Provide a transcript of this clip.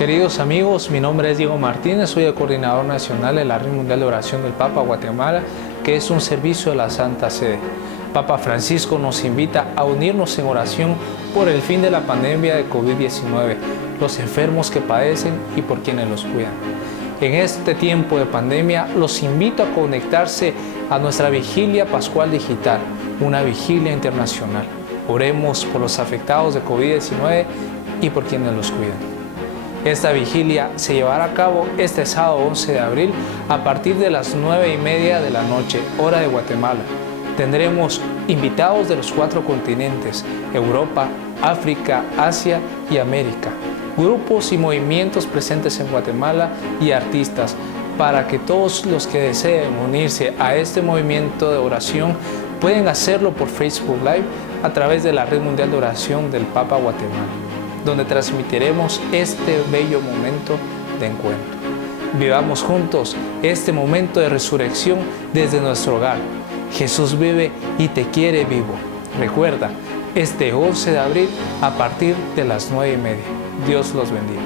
Queridos amigos, mi nombre es Diego Martínez, soy el coordinador nacional de la Red Mundial de Oración del Papa Guatemala, que es un servicio de la Santa Sede. Papa Francisco nos invita a unirnos en oración por el fin de la pandemia de COVID-19, los enfermos que padecen y por quienes los cuidan. En este tiempo de pandemia, los invito a conectarse a nuestra vigilia pascual digital, una vigilia internacional. Oremos por los afectados de COVID-19 y por quienes los cuidan. Esta vigilia se llevará a cabo este sábado 11 de abril a partir de las 9:30 de la noche, hora de Guatemala. Tendremos invitados de los 4 continentes, Europa, África, Asia y América, grupos y movimientos presentes en Guatemala y artistas, para que todos los que deseen unirse a este movimiento de oración pueden hacerlo por Facebook Live a través de la Red Mundial de Oración del Papa Guatemala, donde transmitiremos este bello momento de encuentro. Vivamos juntos este momento de resurrección desde nuestro hogar. Jesús vive y te quiere vivo. Recuerda, este 11 de abril a partir de las 9:30. Dios los bendiga.